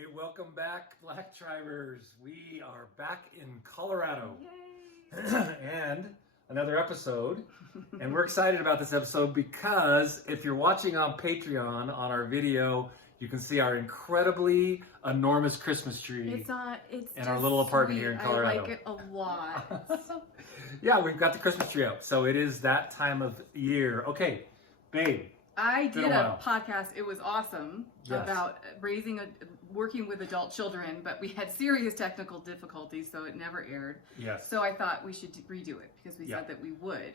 Hey, welcome back, Black Tribers. We are back in Colorado. Yay! And another episode. And we're excited about this episode because if you're watching on Patreon on our video, you can see our incredibly enormous Christmas tree. It's in our little apartment sweet. here in Colorado. I like it a lot. Yeah, we've got the Christmas tree up. So it is that time of year. Okay, babe. I Been did a a while. podcast. It was awesome Yes. about working with adult children, but we had serious technical difficulties, so it never aired. Yes. So I thought we should redo it because we Yeah. said that we would.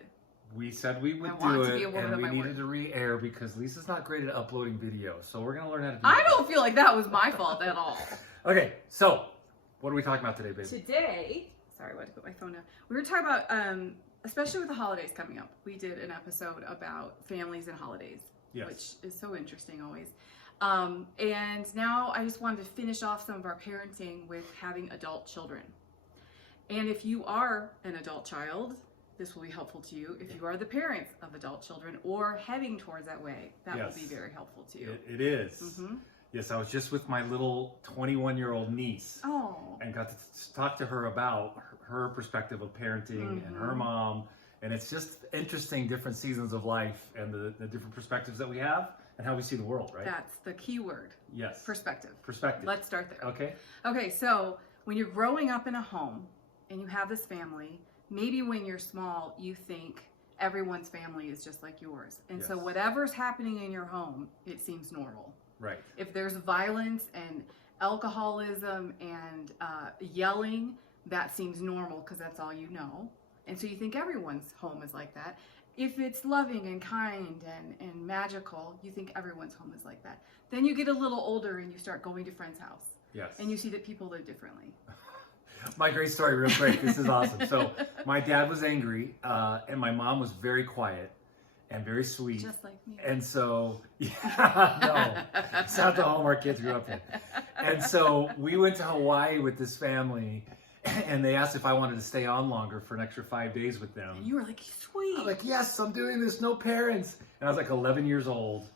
We said we would I want do to it, be a woman and of we my needed word. to re-air because Lisa's not great at uploading video. So we're going to learn how to do I that. don't feel like that was my fault at all. Okay, so what are we talking about today, babe? Today, sorry, I had to put my phone down. We were talking about, especially with the holidays coming up, we did an episode about families and holidays, Yes. which is so interesting always. And now I just wanted to finish off some of our parenting with having adult children. And if you are an adult child, this will be helpful to you. If you are the parents of adult children or heading towards that way, that Yes. will be very helpful to you. It is. Mhm. Yes, I was just with my little 21-year-old niece Oh, and got to talk to her about her perspective of parenting and her mom. And it's just interesting, different seasons of life and the different perspectives that we have and how we see the world, right? that's the key word, Yes. perspective. Perspective. Let's start there. Okay. Okay, so when you're growing up in a home and you have this family, maybe when you're small, you think everyone's family is just like yours. And so Yes. whatever's happening in your home, it seems normal. Right. If there's violence and alcoholism and yelling, that seems normal because that's all you know. And so you think everyone's home is like that. If it's loving and kind and magical, you think everyone's home is like that. Then you get a little older and you start going to friends' house. Yes. And you see that people live differently. My great story, real quick. This is awesome. So my dad was angry, and my mom was very quiet and very sweet. Just like me. And so, yeah, no, it's not the home our kids grew up in. And so we went to Hawaii with this family, and they asked if I wanted to stay on longer for an extra 5 days with them. And you were like, sweet. I'm like, yes, I'm doing this, no parents. And I was like 11 years old,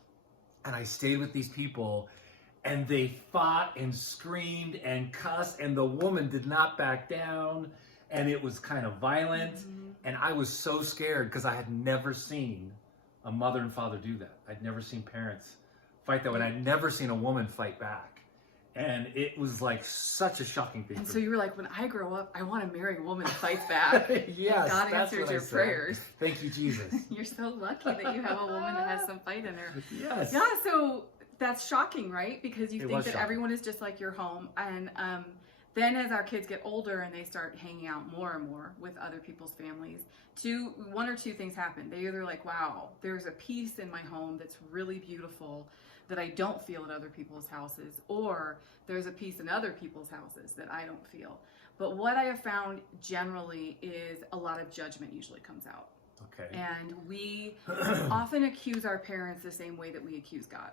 and I stayed with these people, and they fought and screamed and cussed, and the woman did not back down, and it was kind of violent. And I was so scared because I had never seen a mother and father do that. I'd never seen parents fight that way, and I'd never seen a woman fight back. And it was like such a shocking thing. And for so me. you were like, when I grow up, I want to marry a woman that fights back. Yes, God that's answers what I your said. prayers. Thank you, Jesus. You're so lucky that you have a woman that has some fight in her. Yes. Yeah, so that's shocking, right? Because you It think was that shocking. everyone is just like your home. And then as our kids get older and they start hanging out more and more with other people's families, one or two things happen. They either like, wow, there's a peace in my home that's really beautiful that I don't feel at other people's houses, or there's a peace in other people's houses that I don't feel. But what I have found generally is a lot of judgment usually comes out. Okay. And we often accuse our parents the same way that we accuse God.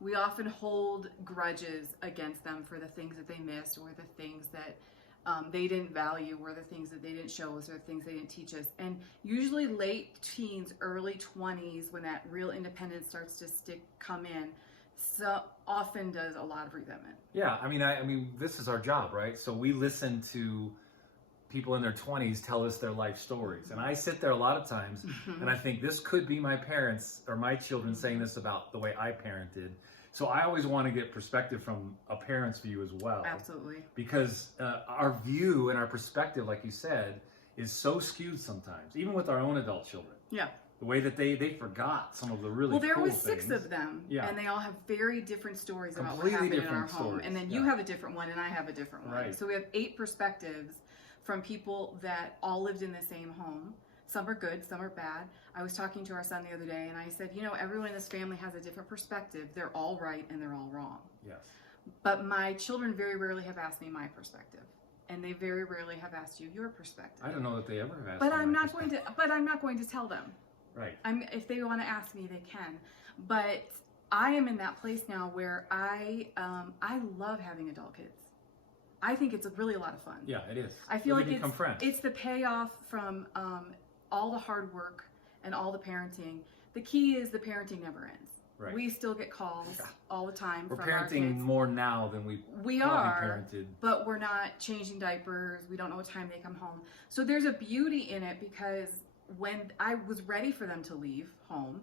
We often hold grudges against them for the things that they missed, or the things that they didn't value, or the things that they didn't show us, or the things they didn't teach us. And usually late teens, early 20s, when that real independence starts to come in, so often does a lot of resentment. Yeah, I mean, this is our job, right? So we listen to people in their 20s tell us their life stories. And I sit there a lot of times and I think this could be my parents or my children saying this about the way I parented. So I always want to get perspective from a parent's view as well. Absolutely. Because our view and our perspective, like you said, is so skewed sometimes, even with our own adult children. Yeah. The way that they forgot some of the really Well, there cool was 6 things. of them, Yeah. and they all have very different stories about what Completely happened in our different home. stories, And then you yeah. have a different one, and I have a different one. Right. So we have 8 perspectives from people that all lived in the same home. Some are good, some are bad. I was talking to our son the other day, and I said, everyone in this family has a different perspective. They're all right, and they're all wrong. Yes. But my children very rarely have asked me my perspective, and they very rarely have asked you your perspective. I don't know that they ever have asked But me I'm my not going to. But I'm not going to tell them. Right. If they want to ask me, they can. But I am in that place now where I love having adult kids. I think it's really a lot of fun. Yeah, it is. I feel They like become friends. it's the payoff from all the hard work and all the parenting. The key is the parenting never ends. Right. We still get calls all the time We're from our parenting kids. more now than we We probably are, parented. but we're not changing diapers. We don't know what time they come home. So there's a beauty in it, because when I was ready for them to leave home,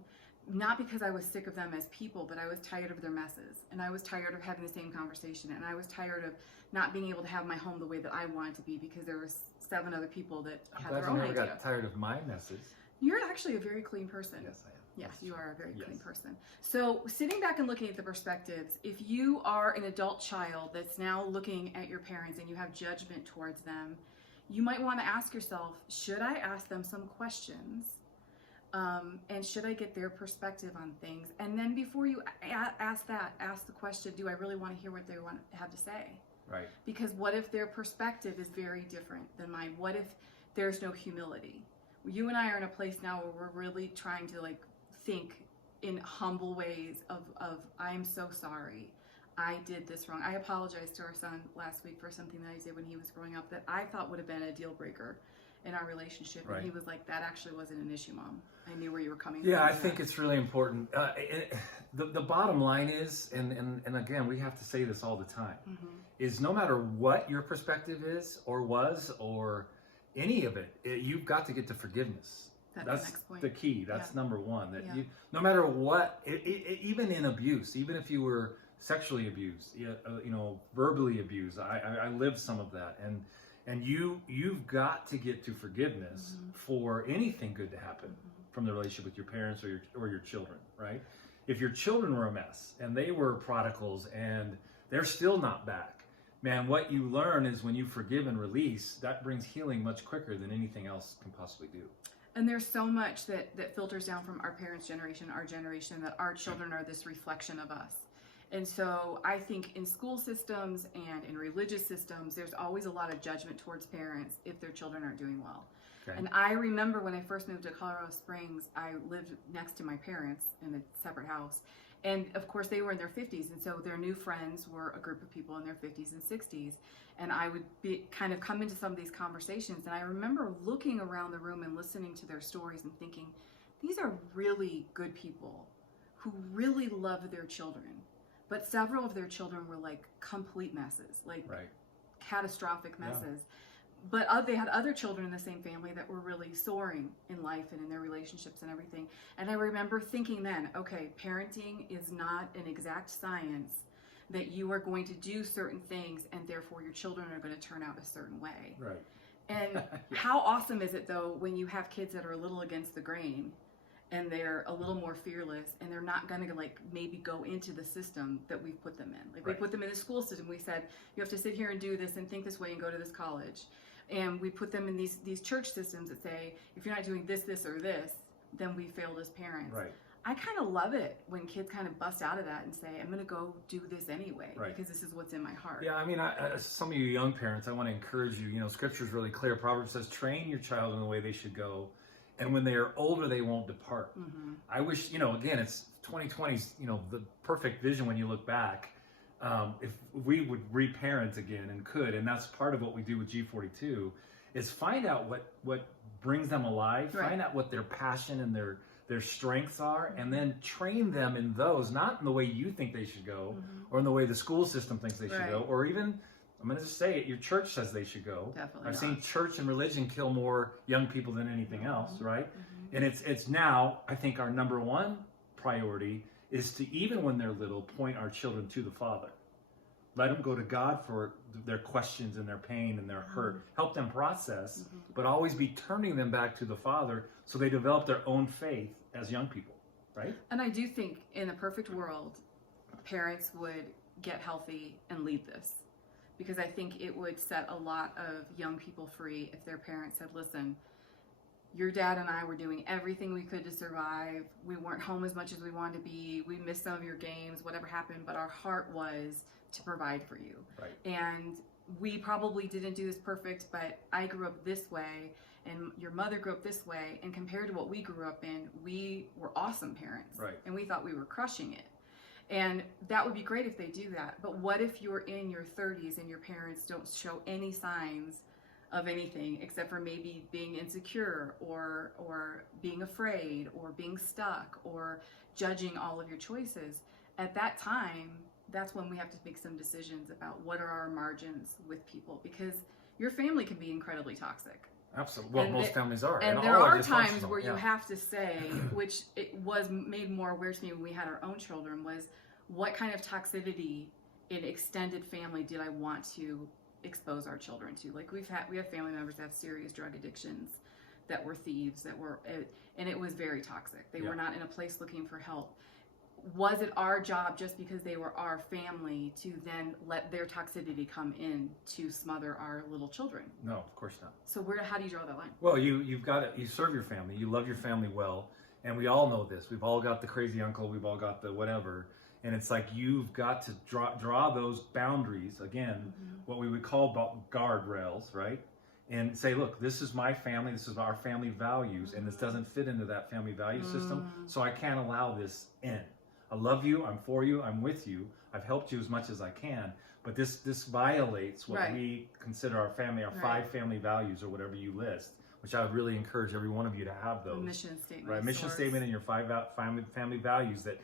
not because I was sick of them as people, but I was tired of their messes, and I was tired of having the same conversation, and I was tired of not being able to have my home the way that I wanted to be, because there were 7 other people that I'm had glad their you own never idea. got tired of my messes. You're actually a very clean person. Yes, I am. Yes, That's you true. are a very Yes. clean person. So sitting back and looking at the perspectives, if you are an adult child that's now looking at your parents and you have judgment towards them, you might want to ask yourself, should I ask them some questions? And should I get their perspective on things? And then before you ask that, ask the question, do I really want to hear what they want to have to say? Right. Because what if their perspective is very different than mine? What if there's no humility? You and I are in a place now where we're really trying to think in humble ways of I'm so sorry. I did this wrong. I apologized to our son last week for something that I did when he was growing up that I thought would have been a deal breaker in our relationship. Right. And he was like, that actually wasn't an issue, Mom. I knew where you were coming Yeah, from. I think it's really important. The bottom line is, and again, we have to say this all the time, is no matter what your perspective is or was or any of it, you've got to get to forgiveness. That's That's the next point. the key. That's Yeah. number one. That Yeah. you, no matter what, even in abuse, even if you were sexually abused, verbally abused, I lived some of that, and you've got to get to forgiveness for anything good to happen from the relationship with your parents or your children, right? If your children were a mess and they were prodigals and they're still not back, man, what you learn is when you forgive and release, that brings healing much quicker than anything else can possibly do. And there's so much that filters down from our parents' generation, our generation, that our children are this reflection of us. And so I think in school systems and in religious systems, there's always a lot of judgment towards parents if their children aren't doing well. Okay. And I remember when I first moved to Colorado Springs, I lived next to my parents in a separate house. And of course, they were in their 50s. And so their new friends were a group of people in their 50s and 60s. And I would kind of come into some of these conversations. And I remember looking around the room and listening to their stories and thinking, these are really good people who really love their children. But several of their children were like complete messes, like Right. catastrophic messes. Yeah. But they had other children in the same family that were really soaring in life and in their relationships and everything. And I remember thinking then, okay, parenting is not an exact science that you are going to do certain things and therefore your children are going to turn out a certain way. Right. And how awesome is it though when you have kids that are a little against the grain and they're a little more fearless and they're not going to maybe go into the system that we've put them in. We Right. put them in the school system. We said, you have to sit here and do this and think this way and go to this college. And we put them in these church systems that say, if you're not doing this, this, or this, then we failed as parents. Right. I kind of love it when kids kind of bust out of that and say, I'm going to go do this anyway Right. because this is what's in my heart. Yeah, I mean, some of you young parents, I want to encourage you. Scripture is really clear. Proverbs says, train your child in the way they should go, and when they are older, they won't depart. I wish, again, it's 2020's, the perfect vision when you look back. If we would reparent again and could, and that's part of what we do with G42, is find out what brings them alive, Right. find out what their passion and their strengths are, and then train them in those, not in the way you think they should go, or in the way the school system thinks they should Right. go, or even, I'm going to just say it, your church says they should go. Definitely I've not. seen church and religion kill more young people than anything else, right? And it's now, I think our number one priority is to, even when they're little, point our children to the Father. Let them go to God for their questions and their pain and their hurt. Help them process, but always be turning them back to the Father so they develop their own faith as young people, right? And I do think in a perfect world, parents would get healthy and lead this. Because I think it would set a lot of young people free if their parents said, listen, your dad and I were doing everything we could to survive. We weren't home as much as we wanted to be. We missed some of your games, whatever happened, but our heart was to provide for you. Right. And we probably didn't do this perfect, but I grew up this way and your mother grew up this way. And compared to what we grew up in, we were awesome parents. Right. And we thought we were crushing it. And that would be great if they do that. But what if you're in your 30s and your parents don't show any signs of anything except for maybe being insecure or being afraid or being stuck or judging all of your choices, at that time, that's when we have to make some decisions about what are our margins with people, because your family can be incredibly toxic. Absolutely. Well, most families are. And all there are times dysfunctional. where Yeah. you have to say, which it was made more aware to me when we had our own children, was what kind of toxicity in extended family did I want to expose our children to? Like we have family members that have serious drug addictions, that were thieves, and it was very toxic. They were not in a place looking for help. Was it our job, just because they were our family, to then let their toxicity come in to smother our little children? No, of course not. So how do you draw that line? Well, you've got it. You serve your family. You love your family well, and we all know this. We've all got the crazy uncle. We've all got the whatever, and it's like you've got to draw those boundaries again, what we would call guardrails, right? And say, look, this is my family. This is our family values, and this doesn't fit into that family value system. So I can't allow this in. I love you. I'm for you. I'm with you. I've helped you as much as I can. But this violates what we consider our family, our 5 family values, or whatever you list. Which I would really encourage every one of you to have those. Mission statement. Right, mission statement and your 5 family values that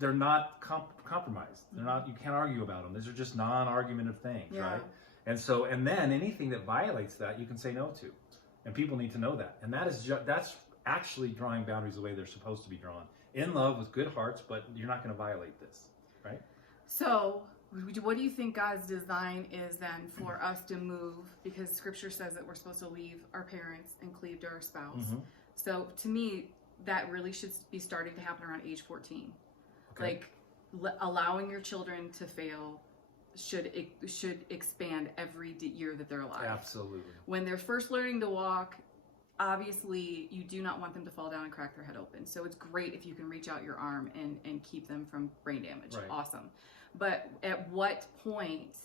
they're not compromised. They're not. You can't argue about them. These are just non-argumentative things, right? And then anything that violates that, you can say no to, and people need to know that. And that's actually drawing boundaries the way they're supposed to be drawn, in love with good hearts. But you're not going to violate this, right? So, what do you think God's design is then for us to move? Because Scripture says that we're supposed to leave our parents and cleave to our spouse. So, to me, that really should be starting to happen around age 14. Okay. Like allowing your children to fail should expand every year that they're alive. Absolutely. When they're first learning to walk, obviously you do not want them to fall down and crack their head open. So it's great if you can reach out your arm and keep them from brain damage. Right. Awesome. But at what point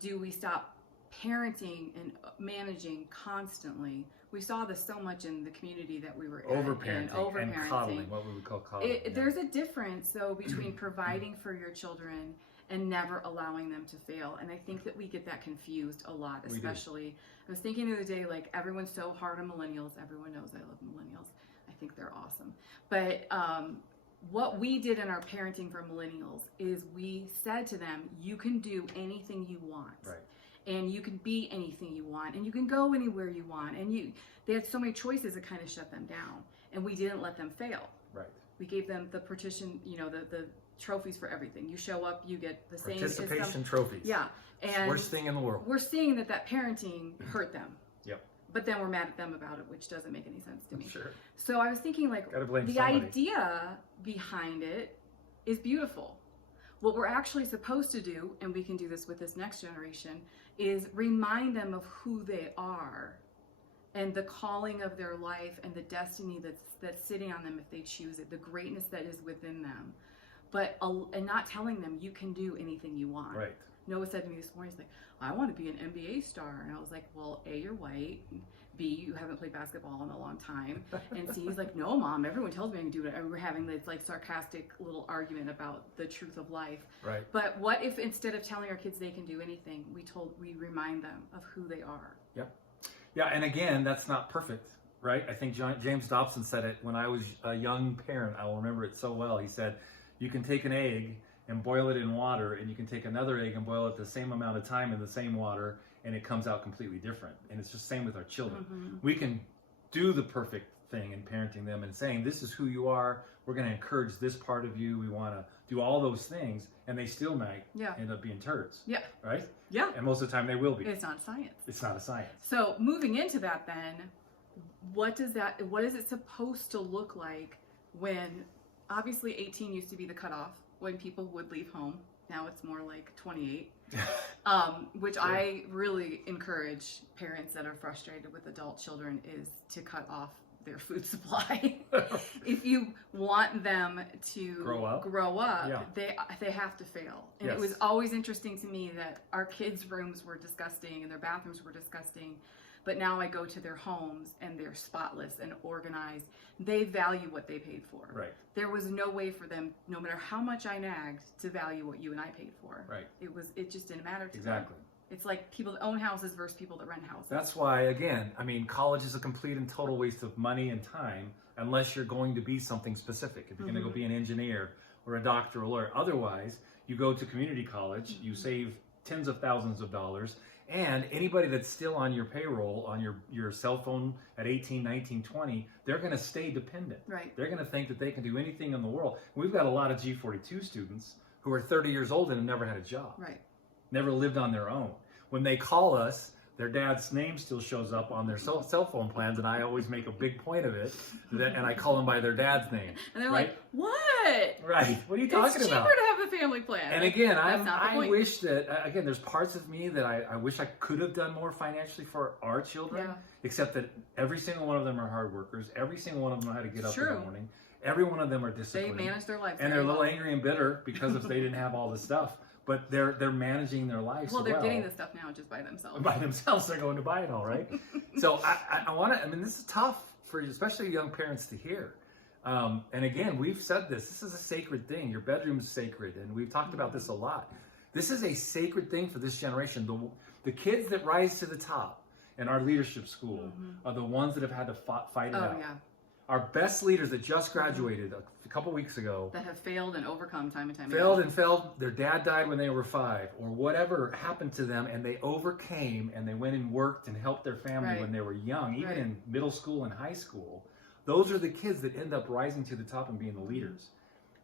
do we stop parenting and managing constantly? We saw this so much in the community that we were in. Overparenting and coddling, what we would call coddling. There's a difference, though, between providing for your children and never allowing them to fail. And I think that we get that confused a lot, especially. I was thinking the other day, like, everyone's so hard on millennials. Everyone knows I love millennials. I think they're awesome. But what we did in our parenting for millennials is we said to them, you can do anything you want. Right. And you can be anything you want, and you can go anywhere you want. And they had so many choices that kind of shut them down. And we didn't let them fail. Right. We gave them the the trophies for everything. You show up, you get the same participation trophies. Yeah. And worst thing in the world. We're seeing that parenting hurt them. Yep. But then we're mad at them about it, which doesn't make any sense to me. Sure. So I was thinking, like, Gotta blame the somebody. idea behind it is beautiful. What we're actually supposed to do, and we can do this with this next generation, is remind them of who they are and the calling of their life and the destiny that's sitting on them if they choose it, the greatness that is within them. And not telling them you can do anything you want. Right. Noah said to me this morning, he's like, I want to be an NBA star. And I was like, well, A, you're white. B, you haven't played basketball in a long time. And C, he's like, no, Mom, everyone tells me I can do it. And we're having this like sarcastic little argument about the truth of life. Right. But what if instead of telling our kids they can do anything, we remind them of who they are? Yep. Yeah, and again, that's not perfect, right? I think James Dobson said it when I was a young parent. I will remember it so well. He said, you can take an egg and boil it in water, and you can take another egg and boil it the same amount of time in the same water, and it comes out completely different. And it's just the same with our children. We can do the perfect thing in parenting them and saying, this is who you are. We're going to encourage this part of you. We want to do all those things, and they still might end up being turds. Yeah. Right? Yeah. And most of the time they will be. It's not science. It's not a science. So moving into that then, what is it supposed to look like when, obviously 18 used to be the cutoff when people would leave home. Now it's more like 28, which sure. I really encourage parents that are frustrated with adult children is to cut off their food supply. If you want them to grow up, yeah. they have to fail. And yes. It was always interesting to me that our kids' rooms were disgusting and their bathrooms were disgusting. But now I go to their homes and they're spotless and organized. They value what they paid for. Right. There was no way for them, no matter how much I nagged, to value what you and I paid for. Right. It just didn't matter to exactly. them. It's like people that own houses versus people that rent houses. That's why, again, I mean, college is a complete and total waste of money and time unless you're going to be something specific. If you're going to go be an engineer or a doctor or a lawyer. Otherwise, you go to community college, you save tens of thousands of dollars, and anybody that's still on your payroll, on your cell phone at 18, 19, 20, they're going to stay dependent. Right. They're going to think that they can do anything in the world. We've got a lot of G42 students who are 30 years old and have never had a job. Right. Never lived on their own. When they call us, their dad's name still shows up on their cell phone plans, and I always make a big point of it, and I call them by their dad's name. And they're right? like, what? Right. What are you talking It's cheaper about? to have a family plan. And again, That's not the I point. wish that, again, there's parts of me that I wish I could have done more financially for our children, Yeah. except that every single one of them are hard workers. Every single one of them know how to get up in True. the morning. Every one of them are They disciplined. manage their lives. And they're a very little well. angry and bitter because if they didn't have all this stuff. But they're managing their lives Well, they're getting this stuff now just by themselves. by themselves. They're going to buy it all, right? So I want to. I mean, this is tough for especially young parents to hear. And again, we've said this. This is a sacred thing. Your bedroom is sacred, and we've talked about this a lot. This is a sacred thing for this generation. The kids that rise to the top in our leadership school are the ones that have had to fight it out. Oh, yeah. Our best leaders that just graduated a couple weeks ago That have failed and overcome time and time failed again. and failed. Their dad died when they were 5, or whatever happened to them, and they overcame and they went and worked and helped their family Right. when they were young, even Right. in middle school and high school. Those are the kids that end up rising to the top and being the leaders.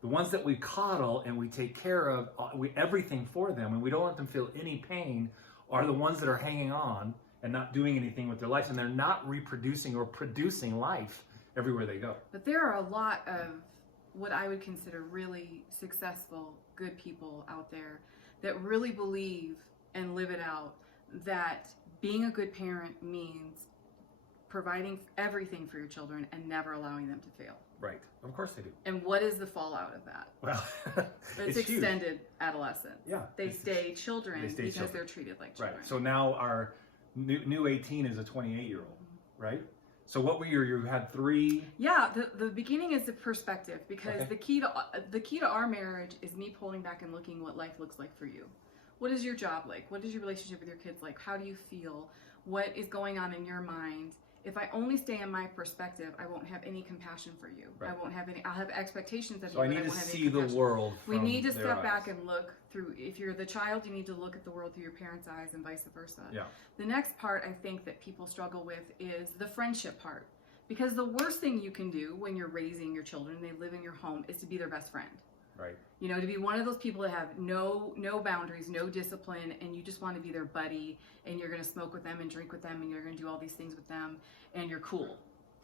The ones that we coddle and we take care of everything for them, and we don't let them feel any pain, are the ones that are hanging on and not doing anything with their lives, and they're not reproducing or producing life everywhere they go. But there are a lot of what I would consider really successful, good people out there that really believe and live it out that being a good parent means providing everything for your children and never allowing them to fail. Right. Of course they do. And what is the fallout of that? Well, It's huge. extended adolescence. Yeah. They It's- stay children they stay because children. they're treated like children. Right. So now our new 18 is a 28-year-old, right? So what were you had 3? Yeah, the beginning is the perspective, because Okay. the key to our marriage is me pulling back and looking what life looks like for you. What is your job like? What is your relationship with your kids like? How do you feel? What is going on in your mind? If I only stay in my perspective, I won't have any compassion for you. Right. I won't have any. I'll have expectations of So you. I but need to won't have any see the compassion. world from We need to their step back eyes. and look through. If you're the child, you need to look at the world through your parents' eyes, and vice versa. Yeah. The next part I think that people struggle with is the friendship part. Because the worst thing you can do when you're raising your children, they live in your home, is to be their best friend. Right. You know, to be one of those people that have no boundaries, no discipline, and you just want to be their buddy, and you're going to smoke with them and drink with them, and you're going to do all these things with them, and you're cool.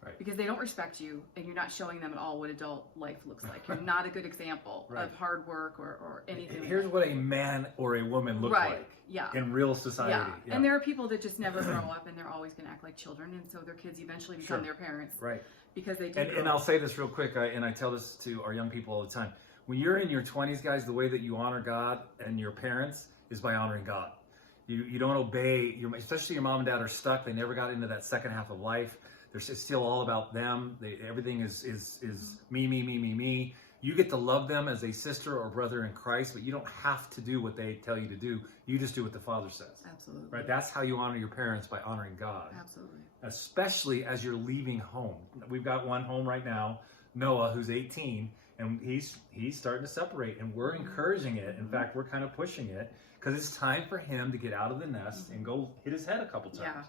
Right. Because they don't respect you, and you're not showing them at all what adult life looks like. You're not a good example Right. of hard work or anything. like Here's that. what a man or a woman look Right. like Yeah. in real society. Yeah. And there are people that just never grow up, and they're always going to act like children, and so their kids eventually become Sure. their parents. Right. Because they do. And grow I'll up. say this real quick, and I tell this to our young people all the time. When you're in your 20s, guys, the way that you honor God and your parents is by honoring God. You don't obey, especially your mom and dad are stuck. They never got into that second half of life. It's still all about them. Everything is me. You get to love them as a sister or brother in Christ, but you don't have to do what they tell you to do. You just do what the Father says. Absolutely. Right? That's how you honor your parents, by honoring God. Absolutely. Especially as you're leaving home. We've got one home right now, Noah, who's 18, and he's starting to separate, and we're encouraging it. In fact, we're kind of pushing it because it's time for him to get out of the nest and go hit his head a couple times.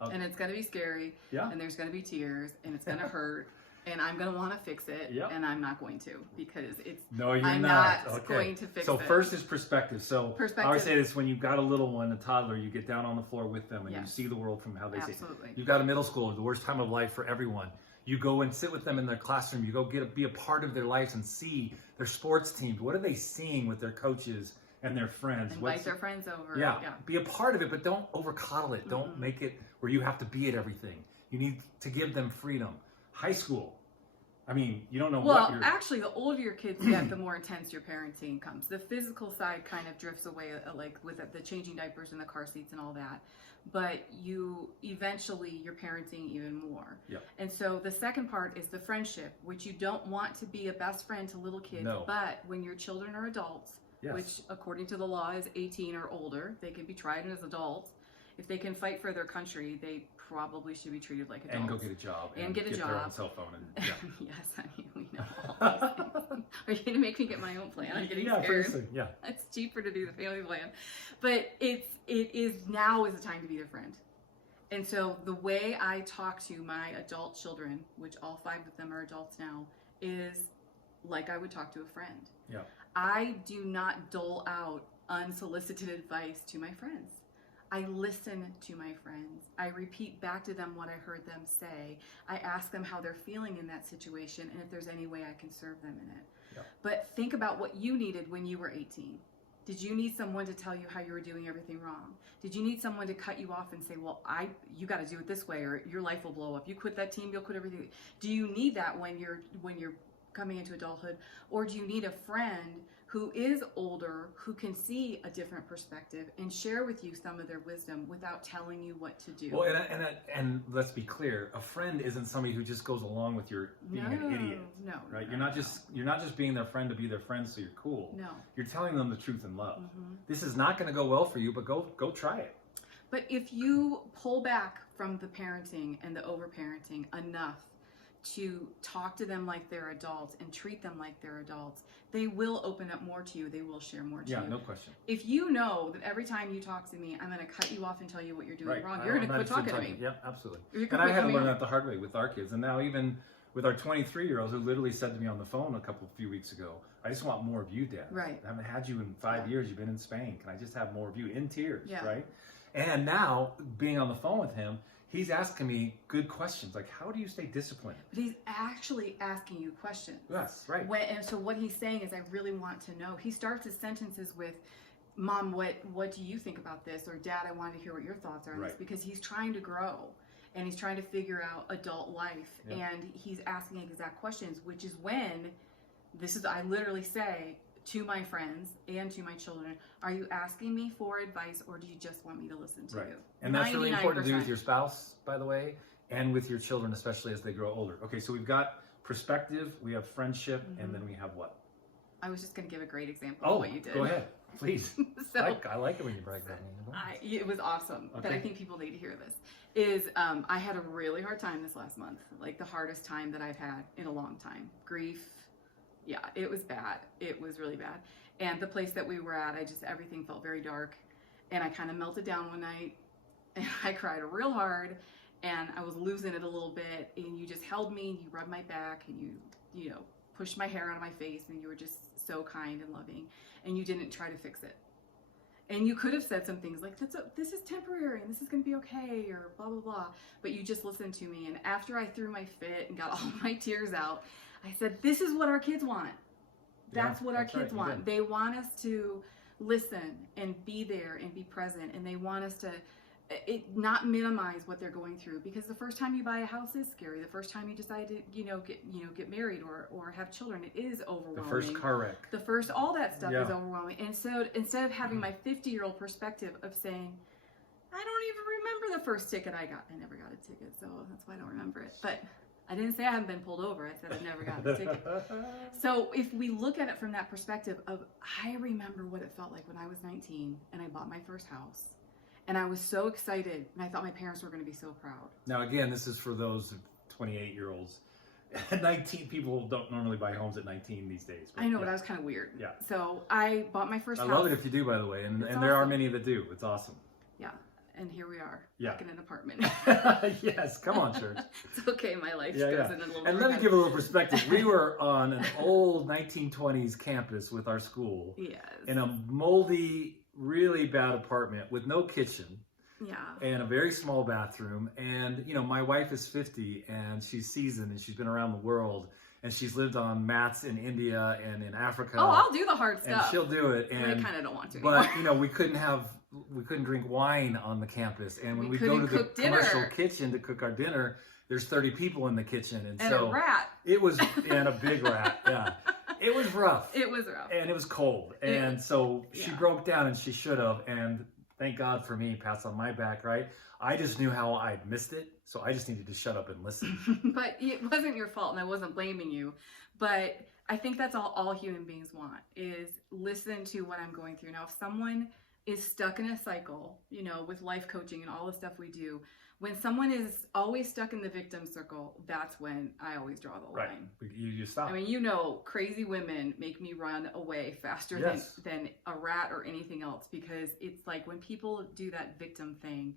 Yeah. And it's going to be scary. Yeah. And there's going to be tears, and it's going to hurt, and I'm going to want to fix it, Yep. and I'm not going to, because it's. No, you're I'm not. not Okay. going to fix so it. first is perspective. So I always Perspective. say this: when you've got a little one, a toddler, you get down on the floor with them and you Yes. see the world from how they see it. Absolutely. You've got a middle schooler, the worst time of life for everyone. You go and sit with them in their classroom. You go be a part of their lives and see their sports teams. What are they seeing with their coaches and their friends? Invite their friends over. Yeah, be a part of it, but don't over coddle it. Don't make it where you have to be at everything. You need to give them freedom. High school. I mean, you don't know what Well, you're... actually, the older your kids get, the more intense your parenting comes. The physical side kind of drifts away, like with the changing diapers and the car seats and all that. But you're parenting even more. Yeah. And so the second part is the friendship, which you don't want to be a best friend to little kids. No. But when your children are adults, Yes. which according to the law is 18 or older. They can be tried as adults. If they can fight for their country, they probably should be treated like adults. And go get a job. And get a their job. own cell phone. And, yeah. Yes, honey, we know all these things. Are you going to make me get my own plan? I'm getting yeah, scared. seriously. Yeah. It's cheaper to do the family plan. But it is now is the time to be their friend. And so the way I talk to my adult children, which all 5 of them are adults now, is like I would talk to a friend. Yeah. I do not dole out unsolicited advice to my friends. I listen to my friends. I repeat back to them what I heard them say. I ask them how they're feeling in that situation and if there's any way I can serve them in it. Yeah. But think about what you needed when you were 18. Did you need someone to tell you how you were doing everything wrong? Did you need someone to cut you off and say, well, you got to do it this way or your life will blow up. You quit that team, you'll quit everything. Do you need that when you're coming into adulthood? Or do you need a friend who is older, who can see a different perspective and share with you some of their wisdom without telling you what to do? Well, and let's be clear, a friend isn't somebody who just goes along with your being an idiot. No. Right? No, You're not just being their friend to be their friend so you're cool. No. You're telling them the truth in love. Mm-hmm. This is not going to go well for you, but go try it. But if you pull back from the parenting and the overparenting enough to talk to them like they're adults and treat them like they're adults, they will open up more to you. They will share more to you. Yeah, no question. If you know that every time you talk to me, I'm going to cut you off and tell you what you're doing wrong, you're going to quit talking to me. Yeah, absolutely. You're And gonna I quit had to coming learn home. that the hard way with our kids. And now even with our 23-year-olds who literally said to me on the phone a few weeks ago, I just want more of you, Dad. Right. I haven't had you in 5 years. You've been in Spain. Can I just have more of you? In tears, Yeah. right? And now, being on the phone with him, he's asking me good questions. Like, how do you stay disciplined? But he's actually asking you questions. Yes, right. And so what he's saying is, I really want to know. He starts his sentences with, Mom, what do you think about this? Or Dad, I want to hear what your thoughts are on this. Right. Because he's trying to grow and he's trying to figure out adult life. Yeah. And he's asking exact questions, which is when, I literally say to my friends and to my children, are you asking me for advice or do you just want me to listen to Right. you? And that's really important to do 99%. with your spouse, by the way, and with your children, especially as they grow older. Okay, so we've got perspective, we have friendship, and then we have what? I was just going to give a great example of what you did. Go ahead, please. So, I like it when you brag about me. it was awesome, but I Okay. think people need to hear this. I had a really hard time this last month, like the hardest time that I've had in a long time. Grief, yeah, it was bad. It was really bad. And the place that we were at, everything felt very dark, and I kind of melted down one night, and I cried real hard, and I was losing it a little bit, and you just held me, and you rubbed my back, and you pushed my hair out of my face, and you were just so kind and loving, and you didn't try to fix it. And you could have said some things like, this is temporary and this is going to be okay, or blah, blah, blah. But you just listened to me. And after I threw my fit and got all my tears out, I said, this is what our kids want. That's what our kids right, want. They want us to listen and be there and be present. And they want us to not minimize what they're going through, because the first time you buy a house is scary. The first time you decide to get married or have children, it is overwhelming. The first car wreck. All that stuff Yeah. is overwhelming. And so instead of having my 50-year-old perspective of saying, I don't even remember the first ticket I got. I never got a ticket, so that's why I don't remember it. But I didn't say I haven't been pulled over. I said I never got a ticket. So if we look at it from that perspective of, I remember what it felt like when I was 19 and I bought my first house. And I was so excited, and I thought my parents were going to be so proud. Now, again, this is for those 28-year-olds. 19 people don't normally buy homes at 19 these days. I know, but I was kind of weird. Yeah. So I bought my first I house. love it if you do, by the way, and It's there are awesome. many that do. It's awesome. Yeah, and here we are, Yeah. back in an apartment. Yes, come on, church. It's okay, my life Yeah, goes yeah. in a little And more let me give a little perspective. We were on an old 1920s campus with our school Yes. in a moldy, really bad apartment with no kitchen Yeah. and a very small bathroom. And, my wife is 50 and she's seasoned and she's been around the world and she's lived on mats in India and in Africa. Oh, I'll do the hard And stuff. she'll do it. I And kind of don't want to But anymore. we couldn't drink wine on the campus, and when We we go to couldn't the cook dinner. commercial kitchen to cook our dinner, there's 30 people in the kitchen, and And so a rat. it was, and a big rat, yeah, it was rough, It was rough. and it was cold, and so she Yeah. broke down, and she should have, and Thank God for me, pats on my back, right? I just knew how I'd missed it, so I just needed to shut up and listen. But it wasn't your fault, and I wasn't blaming you. But I think that's all human beings want, is listen to what I'm going through. Now, if someone is stuck in a cycle, you know, with life coaching and all the stuff we do, when someone is always stuck in the victim circle, that's when I always draw the Right. line. You stop. I mean, you know, crazy women make me run away faster Yes. than a rat or anything else, because it's like when people do that victim thing,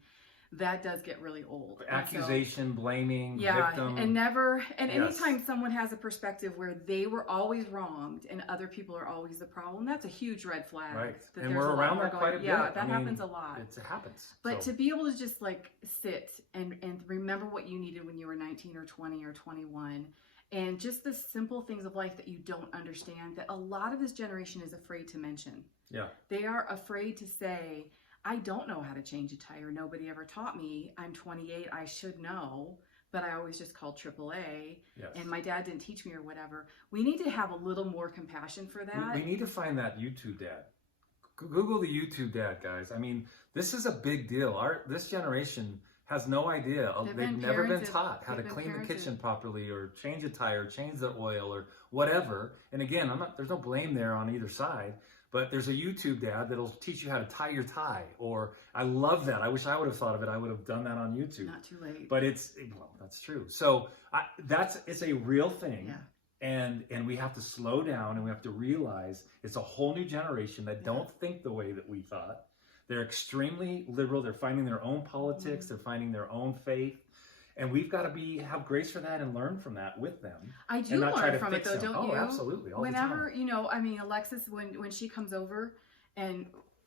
that does get really old. And so- Accusation, blaming, yeah, victim. and Yes. anytime someone has a perspective where they were always wronged and other people are always the problem, that's a huge red flag. Right. that And there's we're a lot around more that quite a bit. Yeah, that I mean, happens a lot. It happens. But So, to be able to just like sit and remember what you needed when you were 19 or 20 or 21, and just the simple things of life that you don't understand, that a lot of this generation is afraid to mention. yeah. They are afraid to say, I don't know how to change a tire. Nobody ever taught me. I'm 28. I should know, but I always just called AAA, Yes. and my dad didn't teach me or whatever. We need to have a little more compassion for that. We need to find that YouTube dad. Google the YouTube dad, guys. I mean, this is a big deal. This generation has no idea. They've never been taught how to clean the kitchen properly, or change a tire, change the oil, or whatever. And again, there's no blame there on either side. But there's a YouTube dad that'll teach you how to tie your tie. Or I love that. I wish I would have thought of it. I would have done that on YouTube. Not too late. But well, that's true. So it's a real thing. Yeah. And we have to slow down, and we have to realize it's a whole new generation that don't think the way that we thought. They're extremely liberal. They're finding their own politics. They're finding their own faith. And we've got to have grace for that and learn from that with them. I do and not try learn to from it fix though, them. don't you? Oh, absolutely. All Whenever, the time. you know, I mean, Alexis, when she comes over, and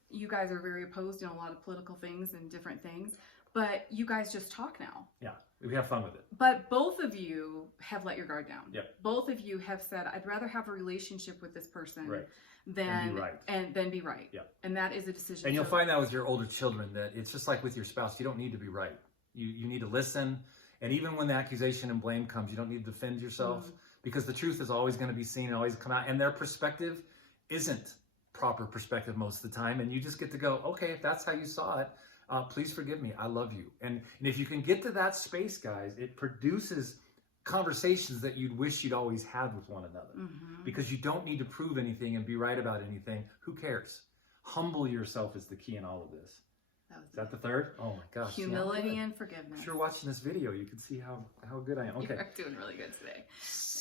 you guys are very opposed in a lot of political things and different things, but you guys just talk now. Yeah, we have fun with it. But both of you have let your guard down. Yep. Both of you have said, I'd rather have a relationship with this person Right. than And be right. then be right. Yep. And that is a decision. And you'll So- find that with your older children, that it's just like with your spouse. You don't need to be right. You need to listen. And even when the accusation and blame comes, you don't need to defend yourself, because the truth is always going to be seen and always come out. And their perspective isn't proper perspective most of the time. And you just get to go, okay, if that's how you saw it, please forgive me. I love you. And if you can get to that space, guys, it produces conversations that you'd wish you'd always had with one another. Because you don't need to prove anything and be right about anything. Who cares? Humble yourself is the key in all of this. Is that the third? Oh my gosh. Humility yeah, and forgiveness. If you're watching this video, you can see how good I am. Okay. You're doing really good today.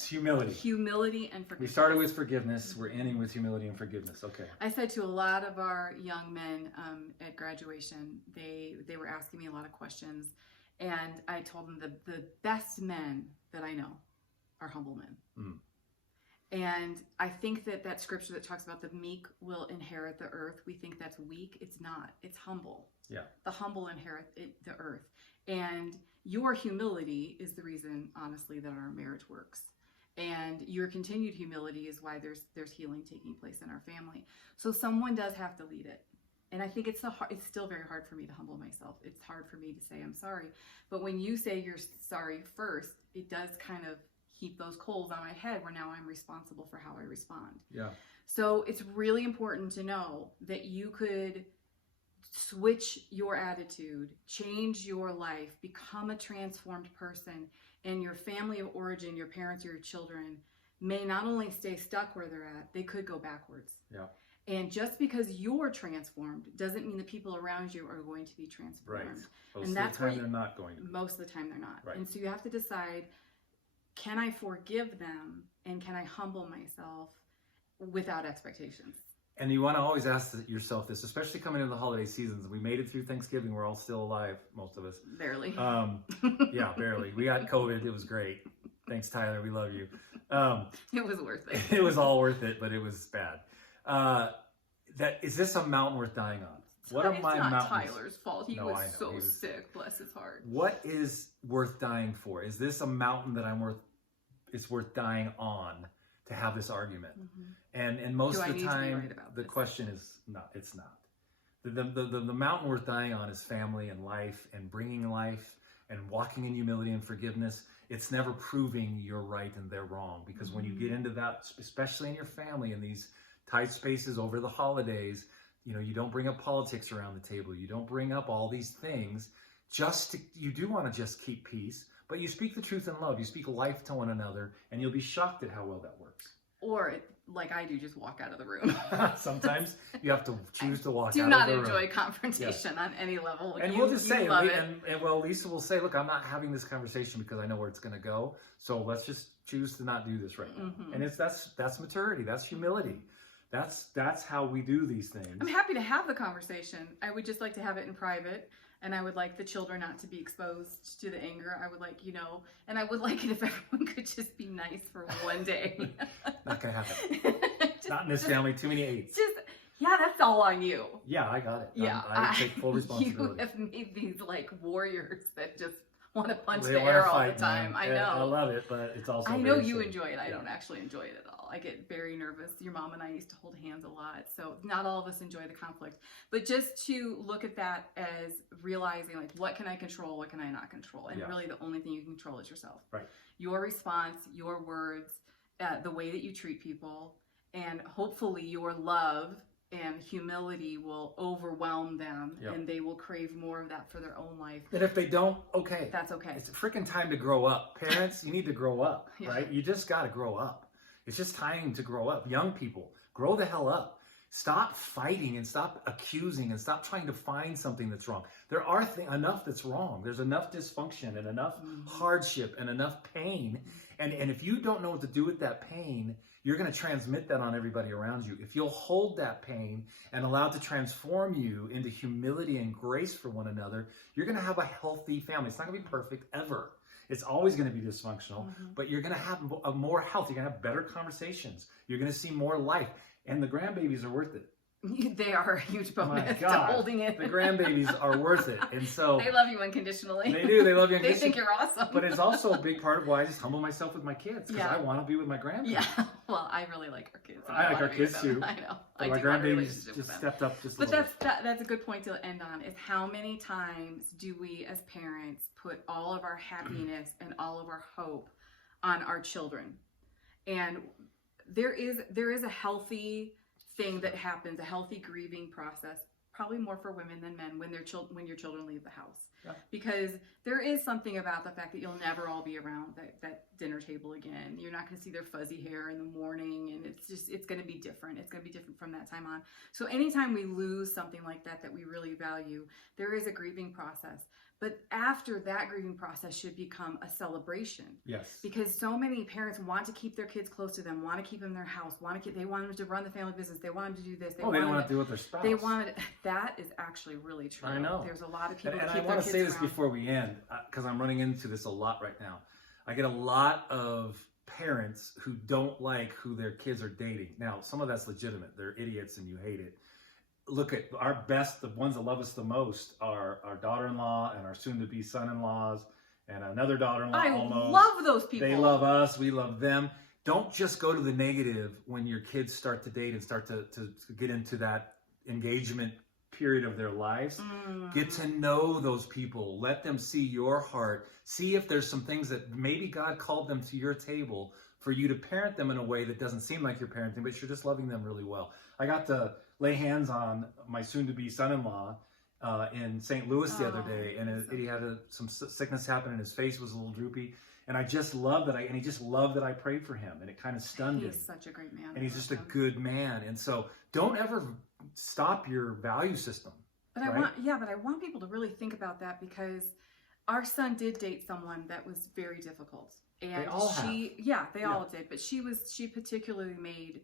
Humility. Humility and forgiveness. We started with forgiveness. We're ending with humility and forgiveness. Okay. I said to a lot of our young men at graduation, they were asking me a lot of questions, and I told them the best men that I know are humble men. And I think that scripture that talks about the meek will inherit the earth, we think that's weak. It's not. It's humble. Yeah. The humble inherit the earth. And your humility is the reason, honestly, that our marriage works. And your continued humility is why there's healing taking place in our family. So someone does have to lead it. And I think it's still very hard for me to humble myself. It's hard for me to say I'm sorry. But when you say you're sorry first, it does kind of heap those coals on my head where now I'm responsible for how I respond. Yeah. So it's really important to know that you could switch your attitude, change your life, become a transformed person, and your family of origin, your parents, your children, may not only stay stuck where they're at, they could go backwards. Yeah. And just because you're transformed doesn't mean the people around you are going to be transformed. Right. Most And of that's the where time they're not going to. Most of the time they're not. Right. And so you have to decide, can I forgive them and can I humble myself without expectations? And you want to always ask yourself this, especially coming into the holiday seasons. We made it through Thanksgiving. We're all still alive, most of us. Barely. Yeah, barely. We got COVID. It was great. Thanks, Tyler. We love you. It was worth it. It was all worth it, but it was bad. Is this a mountain worth dying on? What are my not mountains? Tyler's fault. He No, was I know. so He was- sick. Bless his heart. What is worth dying for? Is this a mountain that it's worth dying on to have this argument? And most Do I of the need to be time, right about the this? question is not. It's not. The mountain worth dying on is family and life and bringing life and walking in humility and forgiveness. It's never proving you're right and they're wrong, because when you get into that, especially in your family, in these tight spaces over the holidays, You know, you don't bring up politics around the table. You don't bring up all these things. You do want to just keep peace, but you speak the truth in love. You speak life to one another, and you'll be shocked at how well that works. Or, like I do, just walk out of the room. Sometimes you have to choose to walk Do out not of the enjoy room. confrontation on any level. And we'll just say, well, Lisa will say, look, I'm not having this conversation because I know where it's going to go. So let's just choose to not do this right now. And that's maturity. That's humility. That's how we do these things. I'm happy to have the conversation. I would just like to have it in private. And I would like the children not to be exposed to the anger. I would like, and I would like it if everyone could just be nice for one day. Not going to happen. Not in this family. Too many eights. Yeah, that's all on you. Yeah, I got it. Yeah, I take full responsibility. You have made these like warriors that just want to punch They the wanna air all fight, the time. man. I know. I love it, but it's also I know very you silly. enjoy it. I Yeah. don't actually enjoy it at all. I get very nervous. Your mom and I used to hold hands a lot. So not all of us enjoy the conflict. But just to look at that as realizing, like, what can I control? What can I not control? And really the only thing you can control is yourself. Right. Your response, your words, the way that you treat people, and hopefully your love and humility will overwhelm them, and they will crave more of that for their own life. And if they don't, okay. That's okay. It's a freaking time to grow up. Parents, you need to grow up, Yeah. right? You just got to grow up. It's just time to grow up. Young people, grow the hell up. Stop fighting and stop accusing and stop trying to find something that's wrong. There are enough that's wrong. There's enough dysfunction and enough hardship and enough pain. And if you don't know what to do with that pain, you're going to transmit that on everybody around you. If you'll hold that pain and allow it to transform you into humility and grace for one another, you're going to have a healthy family. It's not going to be perfect ever. It's always going to be dysfunctional, but you're going to have a more health. You're going to have better conversations. You're going to see more life. And the grandbabies are worth it. They are a huge bonus My to God, holding it. the grandbabies are worth it. And so they love you unconditionally. They do. They love you They unconditionally. think you're awesome. But it's also a big part of why I just humble myself with my kids, because Yeah. I want to be with my grandbabies. Yeah, well, I really like our kids. and I like wanna our be kids with them. too. I know. But I my do want a grandbabies relationship with just them. stepped up just a But little bit. that's a good point to end on, is how many times do we as parents put all of our happiness and all of our hope on our children? And there is a healthy thing that happens, a healthy grieving process, probably more for women than men, when your children leave the house. Yeah. Because there is something about the fact that you'll never all be around that dinner table again. You're not going to see their fuzzy hair in the morning, and it's going to be different. It's going to be different from that time on. So anytime we lose something like that we really value, there is a grieving process. But after that grieving process should become a celebration. Yes. Because so many parents want to keep their kids close to them, want to keep them in their house, they want them to run the family business, they want them to do this. They don't want to deal with their spouse. That is actually really true. I know. There's a lot of people And that I keep their want kids to say this around. before we end, because I'm running into this a lot right now. I get a lot of parents who don't like who their kids are dating. Now, some of that's legitimate. They're idiots and you hate it. Look at our best, the ones that love us the most are our daughter-in-law and our soon-to-be son-in-laws and another daughter-in-law I almost. love those people. They love us. We love them. Don't just go to the negative when your kids start to date and start to get into that engagement period of their lives. Get to know those people. Let them see your heart. See if there's some things that maybe God called them to your table for you to parent them in a way that doesn't seem like you're parenting, but you're just loving them really well. I got to lay hands on my soon-to-be son-in-law in St. Louis the other day, and he had some sickness happen, and his face was a little droopy. And I just love that he just loved that I prayed for him, and it kind of stunned him. He's such a great man. And he's just a good man. And so don't ever stop your value system. But right? I want people to really think about that, because our son did date someone that was very difficult. And They all have. They all did. But she particularly made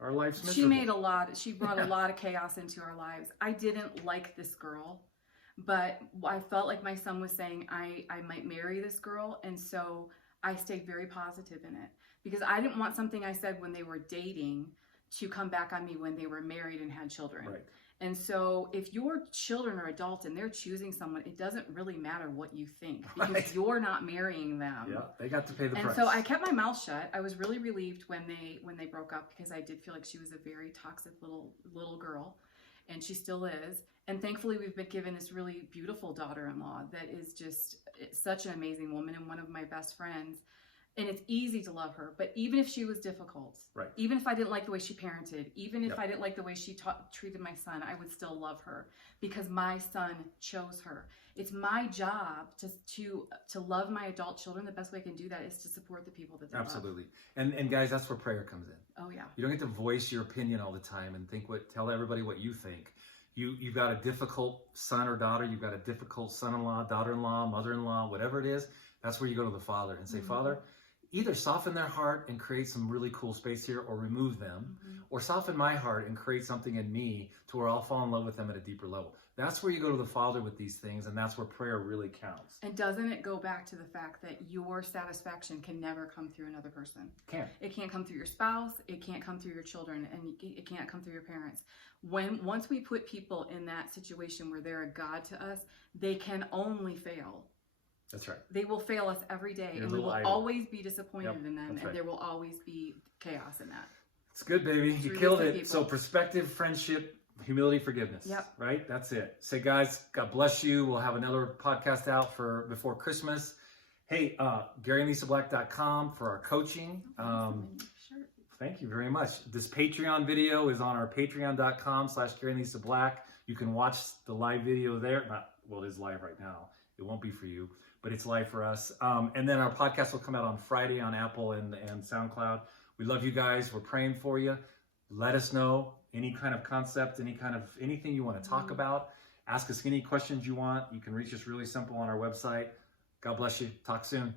Our life's miserable. she brought a lot of chaos into our lives. I didn't like this girl, but I felt like my son was saying I might marry this girl, and so I stayed very positive in it, because I didn't want something I said when they were dating to come back on me when they were married and had children. Right. And so if your children are adults and they're choosing someone, it doesn't really matter what you think, because Right. you're not marrying them. Yeah, they got to pay the And price. so I kept my mouth shut. I was really relieved when they broke up, because I did feel like she was a very toxic little girl, and she still is. And thankfully, we've been given this really beautiful daughter-in-law that is just such an amazing woman and one of my best friends. And it's easy to love her. But even if she was difficult, Right. even if I didn't like the way she parented, even if Yep. I didn't like the way she treated my son, I would still love her because my son chose her. It's my job to love my adult children. The best way I can do that is to support the people that they love. Absolutely. And guys, that's where prayer comes in. Oh, yeah. You don't get to voice your opinion all the time and tell everybody what you think. You've got a difficult son or daughter, you've got a difficult son-in-law, daughter-in-law, mother-in-law, whatever it is. That's where you go to the Father and say, Father, either soften their heart and create some really cool space here, or remove them, or soften my heart and create something in me to where I'll fall in love with them at a deeper level. That's where you go to the Father with these things, and that's where prayer really counts. And doesn't it go back to the fact that your satisfaction can never come through another person? It can't come through your spouse, it can't come through your children, and it can't come through your parents. Once we put people in that situation where they're a God to us, they can only fail. That's right. They will fail us every day, Your and we little will idol. always be disappointed in them, that's and right. there will always be chaos in that. It's good, baby. You Release killed the it. people. So perspective, friendship, humility, forgiveness. Yep. Right? That's it. Say, guys, God bless you. We'll have another podcast out before Christmas. Hey, GaryandLisaBlack.com for our coaching. Sure. Thank you very much. This Patreon video is on our patreon.com/GaryandLisaBlack. You can watch the live video there. It is live right now. It won't be for you, but it's live for us. And then our podcast will come out on Friday on Apple and SoundCloud. We love you guys. We're praying for you. Let us know any kind of concept, anything you want to talk about. Ask us any questions you want. You can reach us really simple on our website. God bless you. Talk soon.